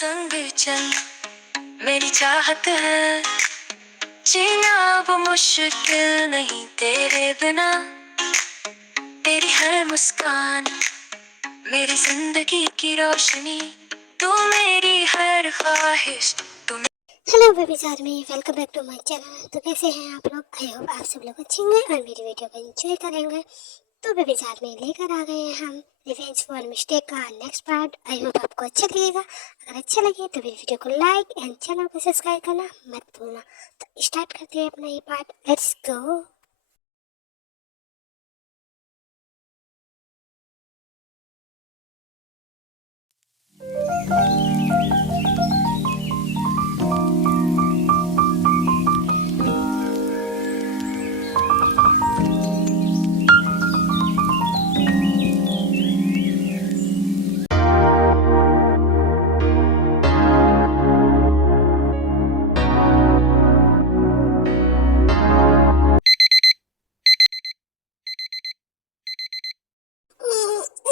संग चल, मेरी चाहत है जीना अब मुश्किल नहीं तेरे बिना। तेरी हर मुस्कान मेरी जिंदगी की रोशनी, तू मेरी हर ख्वाहिश। Hello babies army, welcome back to my channel. तो कैसे हैं आप लोग? आई होप आप सब लोग अच्छे होंगे और मेरी वीडियो को एंजॉय करेंगे। तो बेबीज आर्मी लेकर आ गए हैं हम रिवेंज फॉर मिस्टेक का नेक्स्ट पार्ट। आई होप आपको अच्छा लगेगा। अगर अच्छा लगे तो मेरी वीडियो को लाइक एंड चैनल को सब्सक्राइब करना मत भूलना। तो स्टार्ट करते हैं अपना ये पार्ट, लेट्स गो।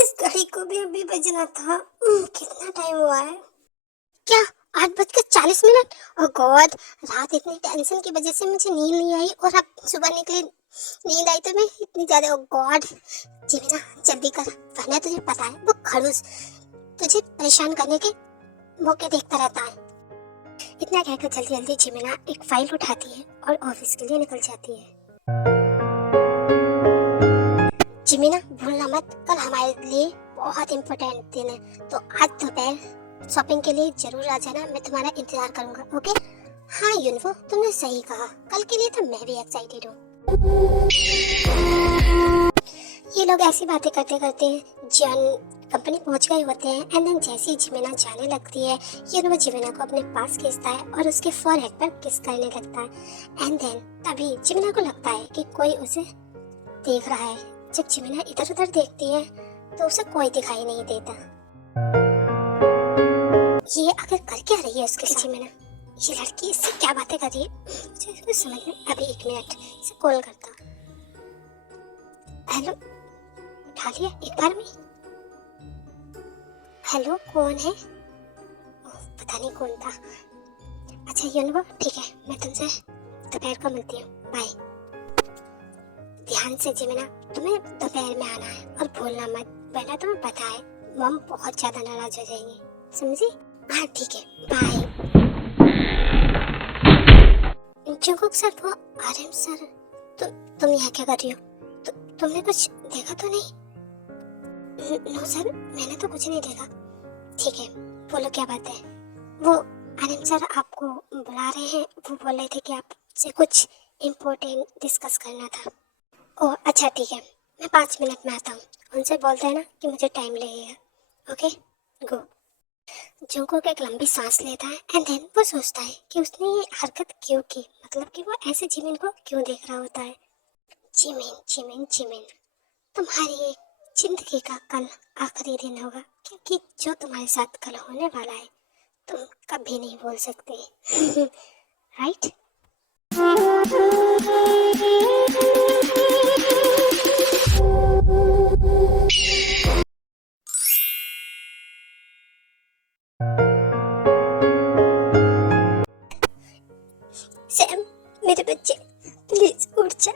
इस घड़ी को भी अभी बजना था। कितना टाइम हुआ है? क्या 8:40? ओह गॉड, रात इतनी टेंशन की वजह से मुझे नींद नहीं आई और अब सुबह निकली नींद आई तो मैं इतनी ज्यादा। ओह गॉड जीमिना जल्दी कर, वरना तुझे पता है वो खड़ूस तुझे परेशान करने के मौके देखता रहता है। इतना कहकर जल्दी जल्दी जीमिना एक फाइल उठाती है और ऑफिस के लिए निकल जाती है। जीमिना भूलना मत, कल हमारे लिए बहुत इम्पोर्टेंट दिन है, तो आज दोपहर शॉपिंग के लिए जरूर आ जाना। मैं तुम्हारा इंतजार करूंगा, ओके? हाँ यूनिफो, तुमने सही कहा, कल के लिए तो मैं भी एक्साइटेड हूँ। ये लोग ऐसी बातें करते करते जॉन कंपनी पहुंच गए होते हैं एंड देन जैसे ही जीमिना जाने लगती है यूनिफो जीमिना को अपने पास खींचता है और उसके फॉरहेड पर किस करने लगता है। एंड देन तभी जीमिना को लगता है कि कोई उसे देख रहा है। जब जीमिना इधर उधर देखती है तो उसे कोई दिखाई नहीं देता। ये आखिर कर क्या रही है उसके साथ जीमिना? ये लड़की इससे क्या बातें कर रही है? मुझे इसको समझ में अभी 1 मिनट, इसे कॉल करता। हेलो, उठा लिया एक बार में? हेलो, कौन है? पता नहीं कौन था। अच्छा यूनिफो, ठीक है, मैं तुमसे दोपहर को मिलती हूँ, बाय। ध्यान से जीमिना, तुम्हें दोपहर में आना है और भूलना मत, वरना तुम्हें पता है मम बहुत ज्यादा नाराज हो जाएंगी, समझी? हाँ ठीक है, बाय। जंगकुक सर, वो आरएम सर, तुम यहाँ क्या कर रही हो? तुमने कुछ देखा तो नहीं? नो सर, मैंने तो कुछ नहीं देखा। ठीक है, बोलो क्या बात है? वो आरएम सर आपको बुला रहे हैं, वो बोल रहे थे कि आपसे कुछ इम्पोर्टेंट डिस्कस करना था। ओह अच्छा ठीक है, मैं 5 मिनट में आता हूँ। उनसे बोलते हैं ना कि मुझे टाइम लगेगा, ओके गो। जंगकुक एक लंबी सांस लेता है एंड देन वो सोचता है कि उसने ये हरकत क्यों की, मतलब कि वो ऐसे जिमिन को क्यों देख रहा होता है। जिमिन जिमिन जिमिन, तुम्हारी जिंदगी का कल आखिरी दिन होगा, क्योंकि जो तुम्हारे साथ कल होने वाला है तुम कभी नहीं बोल सकते। राइट? सैम मेरे बच्चे, प्लीज उठ जा।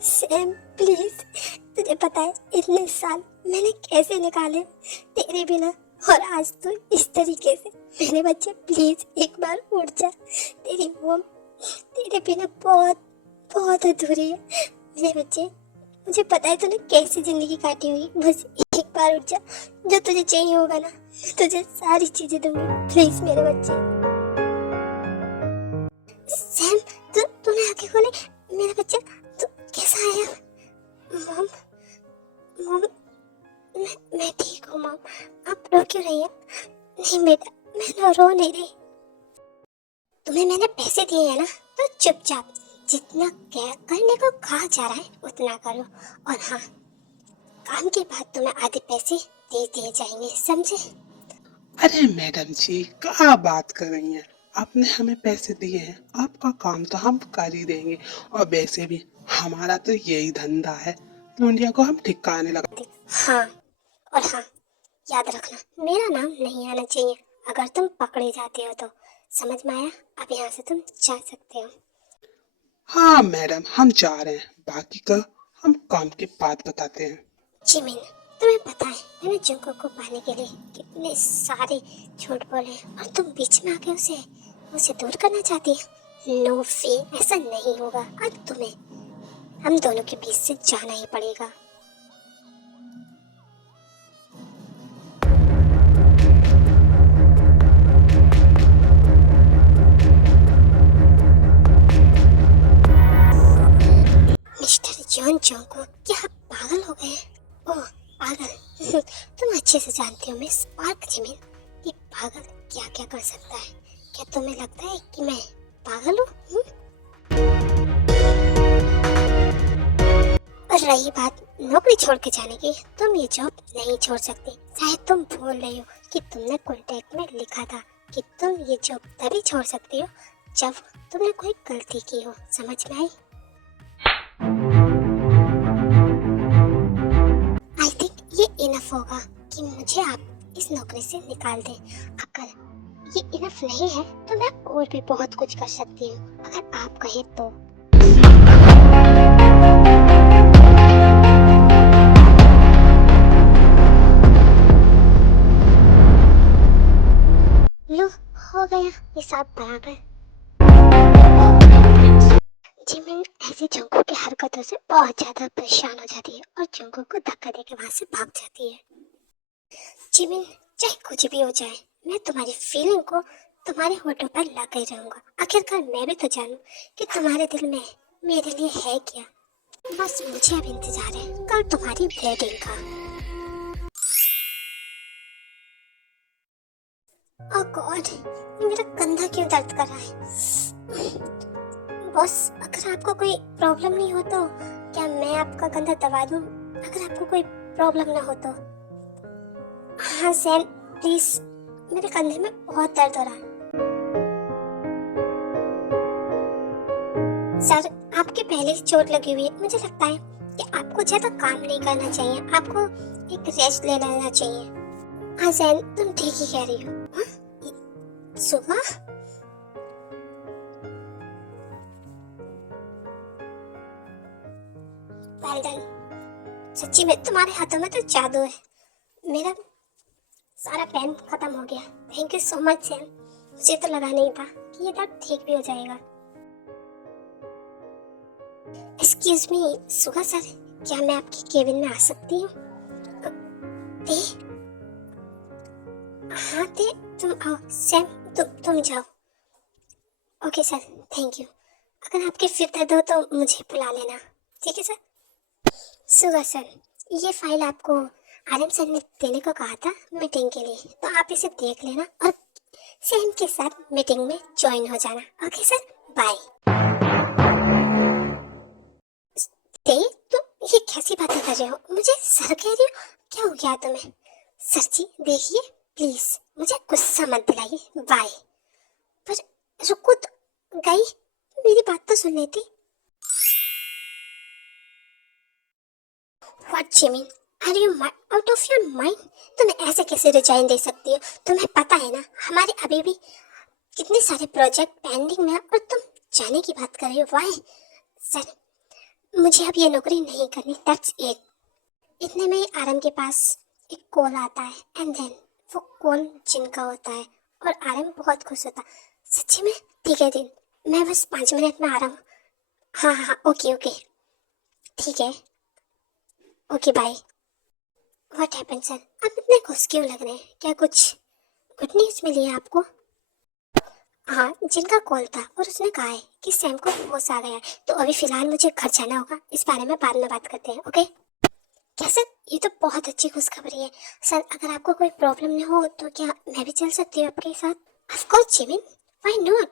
सैम प्लीज, तुझे पता है इतने साल मैंने कैसे निकाले तेरे बिना, और आज तो इस तरीके से। मेरे बच्चे प्लीज एक बार उठ जा, तेरी मॉम तेरे बिना बहुत बहुत अधूरी है। मेरे बच्चे, मुझे पता है तूने कैसी जिंदगी काटी हुई, बस एक बार उठ जा, जो तुझे चाहिए होगा ना मैं तुझे सारी चीजें दूंगी, प्लीज मेरे बच्चे। सैम, तूने आंखें खोले मेरे बच्चे, तू कैसा आया? मॉम मॉम, मैं ठीक हूँ मॉम, आप रो क्यों रही हैं? नहीं बेटा, मैं रो नहीं रही। तुम्हें मैंने पैसे दिए हैं ना, तो चुपचाप जितना करने को कहा जा रहा है उतना करो, और हाँ काम के बाद तुम्हें आधे पैसे दे दिए जाएंगे, समझे? अरे मैडम जी, क्या बात कर रही हैं? आपने हमें पैसे दिए हैं, आपका काम तो हम कर ही देंगे, और वैसे भी हमारा तो यही धंधा है, लौंडिया को हम ठिकाने लगा। हाँ, और हाँ याद रखना मेरा नाम नहीं आना चाहिए, अगर तुम पकड़े जाते हो तो। समझ में आया? अब यहाँ से तुम जा सकते हो। हाँ मैडम, हम जा रहे हैं, बाकी का हम काम के बाद बताते हैं। जिमिन, तुम्हें पता है मैंने जुंको को पाने के लिए कितने सारे झूठ बोले और तुम बीच में आके उसे दूर करना चाहती है। नो फी, ऐसा नहीं होगा। अब तुम्हें हम दोनों के बीच से जाना ही पड़ेगा। मिस्टर जॉन जोंको, क्या आप पागल हो गए? ओह पागल तुम अच्छे से जानती हो मिस पार्क जिमिन कि पागल क्या क्या कर सकता है। क्या तुम्हें लगता है कि मैं पागल हूँ? और रही बात नौकरी छोड़ के जाने की, तुम ये जॉब नहीं छोड़ सकती। शायद तुम भूल रही हो कि तुमने कॉन्ट्रैक्ट में लिखा था कि तुम ये जॉब तभी छोड़ सकती हो जब तुमने कोई गलती की हो। समझ में आई? आई थिंक ये इनफ होगा कि मुझे आप इस नौकरी से निकाल दें। अगर ये इनफ नहीं है तो मैं और भी बहुत कुछ कर सकती हूँ, अगर आप कहें तो। लो, हो गया हिसाब बराबर। जिमिन ऐसी जुंको की हरकतों से बहुत ज्यादा परेशान हो जाती है और जुंको को धक्का देके वहां से भाग जाती है। जिमिन, चाहे कुछ भी हो जाए, मैं तुम्हारी फीलिंग को तुम्हारे होठों पर लगा रहूंगा। आखिरकार मैं भी तो जानूं कि तुम्हारे दिल में मेरे लिए है क्या। बस मुझे अब इंतजार है कल तुम्हारी वेडिंग का। ओह गॉड, मेरा कंधा क्यों दर्द कर रहा है? बॉस, अगर आपको कोई प्रॉब्लम नहीं हो तो क्या मैं आपका कंधा दबा दूं? अगर आपको कोई प्रॉब्लम ना हो तो। हाँ सैम, प्लीज, मेरे कंधे में बहुत दर्द हो रहा है। सर, आपके पहले से चोट लगी हुई है। मुझे लगता है कि आपको ज्यादा काम नहीं करना चाहिए, आपको एक रेस्ट ले लेना चाहिए। हाँ सैम, तुम ठीक ही कह रही हो। हाँ? सुबह वेल डन। सच्ची में तुम्हारे हाथों में तो जादू है। मेरा सारा पेन खत्म हो गया। Thank you so much Sam. मुझे तो लगा नहीं था कि ये दर्द ठीक भी हो जाएगा। एक्सक्यूज मी सुगा सर, क्या मैं आपकी केबिन में आ सकती हूँ? ते? हाँ ते, तुम आओ। सैम, तुम जाओ। Okay sir, thank you. अगर आपके फिर दर्द हो तो मुझे बुला लेना, ठीक है सर? सुगा सर, ये फाइल आपको आरएम सर ने देने को कहा था मीटिंग के लिए, तो आप इसे देख लेना और सैम के साथ मीटिंग में ज्वाइन हो जाना। Okay sir, bye. ते, तुम ये कैसी बातें कर रहे हो? मुझे सर कह रही हो? क्या हो गया तुम्हें? सर जी देखिए, प्लीज मुझे गुस्सा मत दिलाइए। बाय। पर रुको तो, गई, मेरी बात तो सुन लेती। What Jimin, are you out of your mind? तुम ऐसे कैसे रिजाइन दे सकती हो? तुम्हें पता है ना हमारे अभी भी कितने सारे प्रोजेक्ट पेंडिंग में है और तुम जाने की बात कर रही हो। Why? सर, मुझे अब ये नौकरी नहीं करनी, that's it। इतने में ही आरएम के पास एक कॉल आता है एंड देन वो कॉल जिनका होता है और आरएम बहुत खुश होता। सच्ची में? ठीक है दिन, मैं बस 5 मिनट में आ रहा हूँ। हाँ हाँ ओके ओके, ठीक है, okay bye. What happened sir? आप इतने खुश क्यों लग रहे हैं? क्या कुछ गुड न्यूज़ मिली है आपको? हाँ, जिनका कॉल था और उसने कहा है कि सैम को होश आ गया है, तो अभी फिलहाल मुझे घर जाना होगा। इस बारे में बाद में बात करते हैं, ओके? क्या सर, ये तो बहुत अच्छी खुशखबरी है। सर, अगर आपको कोई प्रॉब्लम नहीं हो तो क्या मैं भी चल सकती हूँ आपके साथ? Of course Jimin, why not?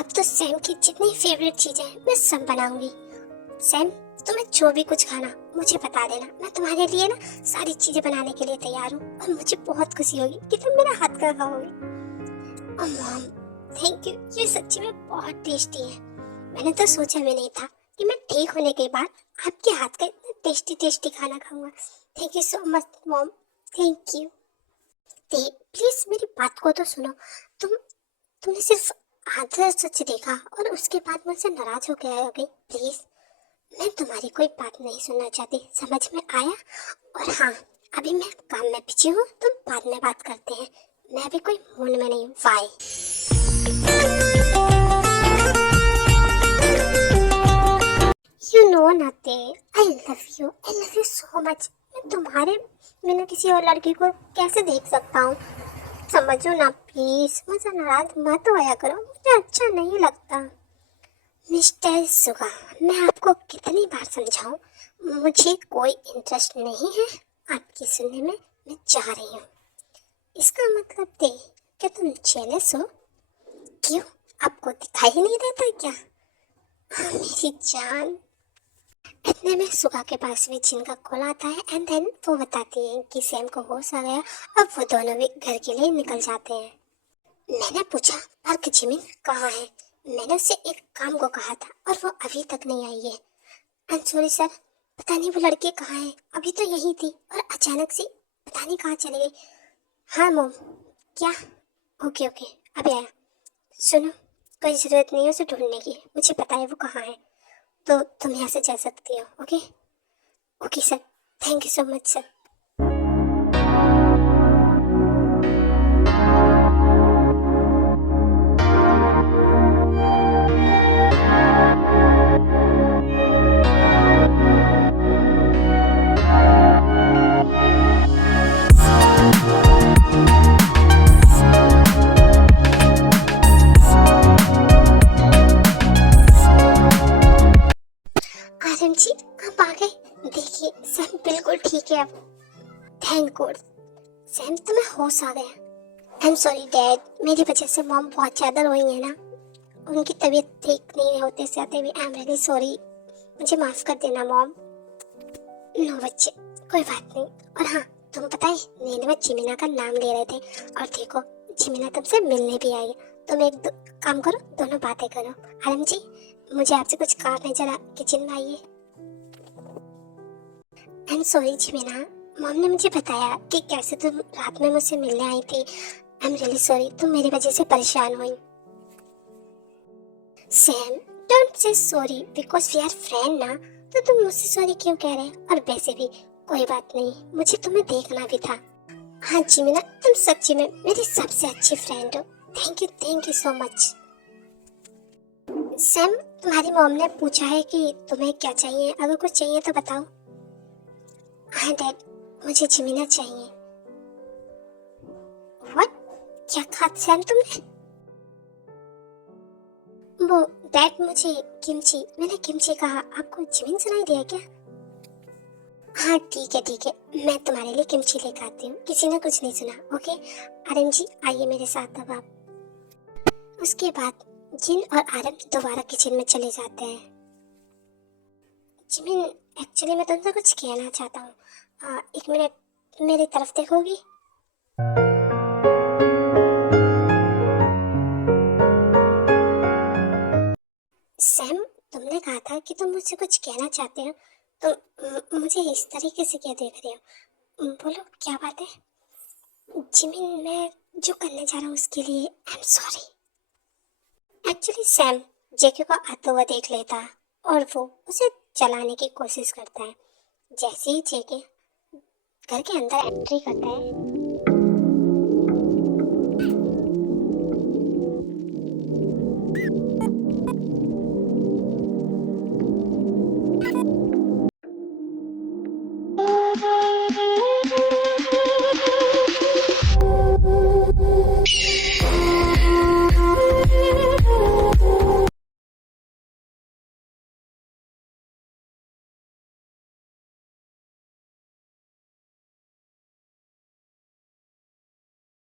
अब तो सैम की जितनी फेवरेट चीजें हैं मैं सब बनाऊंगी। सैम, तुम्हें जो भी कुछ खाना मुझे बता देना, मैं तुम्हारे लिए ना सारी चीजें बनाने के लिए तैयार हूँ और मुझे बहुत खुशी होगी कि तुम मेरा हाथ का खाओगी। ओह मॉम, थैंक यू, ये सच्ची में बहुत टेस्टी है। मैंने तो सोचा भी नहीं था कि मैं ठीक होने के बाद आपके हाथ का इतना टेस्टी टेस्टी खाना खाऊंगा। Thank you so much mom, thank you. Please मेरी बात को तो सुनो। तुमने सिर्फ आधा सच देखा और उसके बाद मुझसे नाराज हो गया हो गई। प्लीज, मैं तुम्हारी कोई बात नहीं सुनना चाहती, समझ में आया? और हाँ, अभी मैं काम में बिजी हूँ, तुम बाद में बात करते हैं। मैं अभी कोई मूड में नहीं हूँ। बाय। यू नो नाते, I love you so much. मैं तुम्हारे बिना किसी और लड़की को कैसे देख सकता हूँ? समझो ना प्लीज, मुझे नाराज मत होया करो, मुझे अच्छा नहीं लगता। मिस्टर सुगा, मैं आपको कितनी बार समझाऊं, मुझे कोई इंटरेस्ट नहीं है आपकी सुनने में, मैं जा रही हूँ। इसका मतलब थे कि तुम जेलस हो? क्यों, आपको दिखाई नहीं देता क्या? मेरी जान। इतने में सुगा के पास भी जिन का कॉल आता है एंड देन वो बताती है कि सैम को होश आ गया। अब वो दोनों भी घर के लिए निकल जाते हैं। मैंने पूछा पार्क जिमिन कहाँ है? मैंने उससे एक काम को कहा था और वो अभी तक नहीं आई है। आई एम सॉरी सर, पता नहीं वो लड़की कहाँ है, अभी तो यही थी और अचानक से पता नहीं कहाँ चली गई। हाँ मॉम। क्या? ओके अभी आया। सुनो, कोई ज़रूरत नहीं है उसे ढूंढने की, मुझे पता है वो कहाँ है, तो तुम यहाँ से जा सकती हो। Okay sir, thank you so much sir. RM ji, आप आ गए। देखिए सैम बिल्कुल ठीक है अब, थैंक गॉड। सैम तुम्हें होश आ गया। आई एम सॉरी डैड, मेरी वजह से मॉम बहुत ज़्यादा रोई है ना, उनकी तबीयत ठीक नहीं होते से आते भी। आई एम रियली सॉरी, मुझे माफ़ कर देना मॉम। नो बच्चे, कोई बात नहीं। और हाँ, तुम पता है नींद में जिमिना का नाम ले रहे थे और देखो जिमिना तुमसे मिलने भी आई। तुम काम करो, दोनों बातें करो। आरएम जी, मुझे आपसे कुछ काम है, जरा किचन में आइए। आई एम सॉरी जिमिना, मॉम ने मुझे बताया कि कैसे तुम रात में मुझसे मिलने आई थी। आई एम रियली सॉरी, तुम मेरी वजह से परेशान हुई। Sam, don't say sorry because we are friend ना, तो तुम मुझसे सॉरी क्यों कह रहे? और वैसे भी कोई बात नहीं, मुझे तुम्हें देखना भी था। हाँ जिमिना, तुम सच्ची में मेरी सबसे अच्छी फ्रेंड हो। Thank you so much. Sam, तुम्हारी मॉम ने पूछा है कि तुम्हें क्या चाहिए, अगर कुछ चाहिए तो बताओ। हाँ डैड, मुझे जिमिना चाहिए। व्हाट? क्या कहा सैम तुमने? वो डैड, मुझे मैंने किमची कहा, आपको जिमिन सुनाई दिया क्या? हाँ ठीक है, मैं तुम्हारे लिए किमची लेकर आती हूँ, किसी ने कुछ नहीं सुना। ओके आरएम जी, आइए मेरे साथ अब आप। उसके बाद जिन और आरएम दोबारा किचन में चले जाते हैं। जिमिन, एक्चुअली मैं तुमसे कुछ कहना चाहता हूँ, एक मिनट मेरी तरफ देखोगी? सैम, तुमने कहा था कि तुम मुझसे कुछ कहना चाहते हो, तो मुझे इस तरीके से क्या देख रहे हो? बोलो क्या बात है? जिमिन, मैं जो करने जा रहा हूँ उसके लिए I am sorry. Actually Sam JK को आता हुआ देख लेता है और वो उसे चलाने की कोशिश करता है। जैसे ही जेके घर के अंदर एंट्री करता है,